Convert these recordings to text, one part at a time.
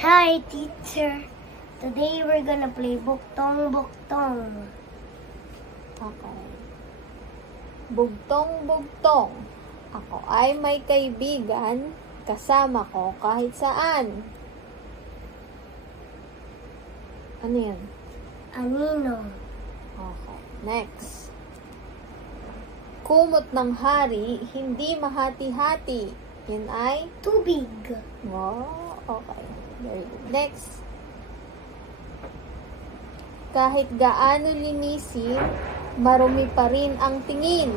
Hi, teacher. Today we're gonna play Buktong Buktong. Okay. Bugtong-bugtong. Ako ay may kaibigan, kasama ko kahit saan. Ano yan? Anino. Okay. Next. Kumot ng hari, hindi mahati-hati. Yan ay? Tubig. Wow. Okay. Very good. Next. Kahit gaano linisin, marumi pa rin ang tingin.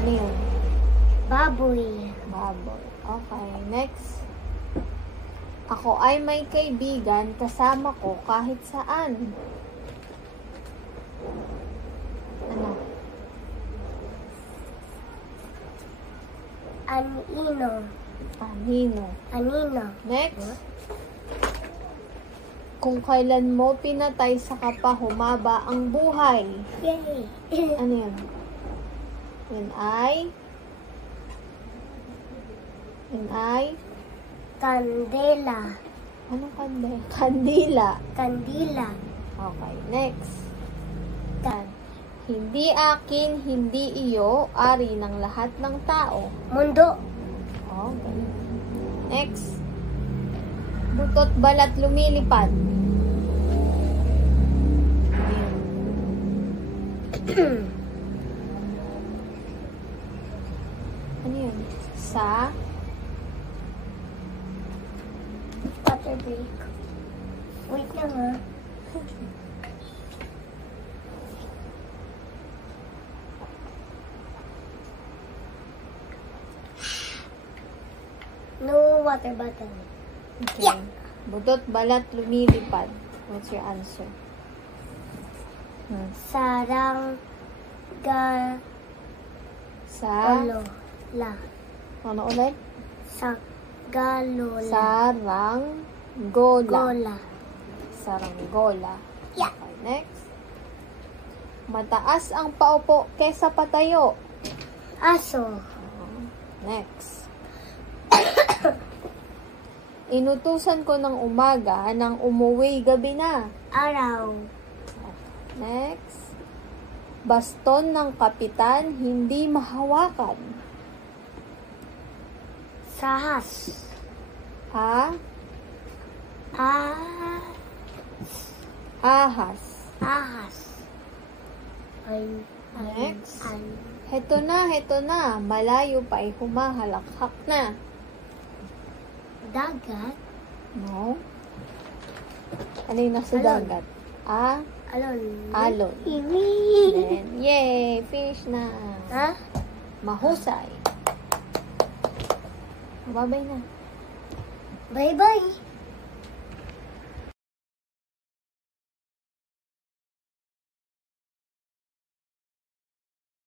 Ano yun? Baboy. Baboy. Okay, next. Ako ay may kaibigan, kasama ko kahit saan. Ano? Anino. Anino. Anino. Next. Kung kailan mo pinatay sa kapa, humaba ang buhay. Yay. Ano yun? Yun ay? Kandela. Anong kandila? Kandila. Kandila. Okay, next. Hindi akin, hindi iyo, ari ng lahat ng tao. Mundo. Okay. Next. Butot balat lumilipad. Ano yun? Sa? Water break. Wait lang ha. No water bottle. Okay. Yeah. Butot balat lumilipad. What's your answer? Sarang Sa? la. Ano ulit? Sagalola. Saranggola. Saranggola. Yeah. Okay, next. Mataas ang paupo kesa patayo. Aso. Next. Inutusan ko ng umaga nang umuwi gabi na. Araw. Next. Baston ng kapitan, hindi mahawakan. Sahas. Ahas. Ahas. Next. Heto na. Malayo pa ay humahalakhak na. Dagat. No. Ano yung nasa Alon. dagat? Alon. Alon. Iwi. Then, yay! Finish na. Ha? Mahusay. Babay na. Bye-bye.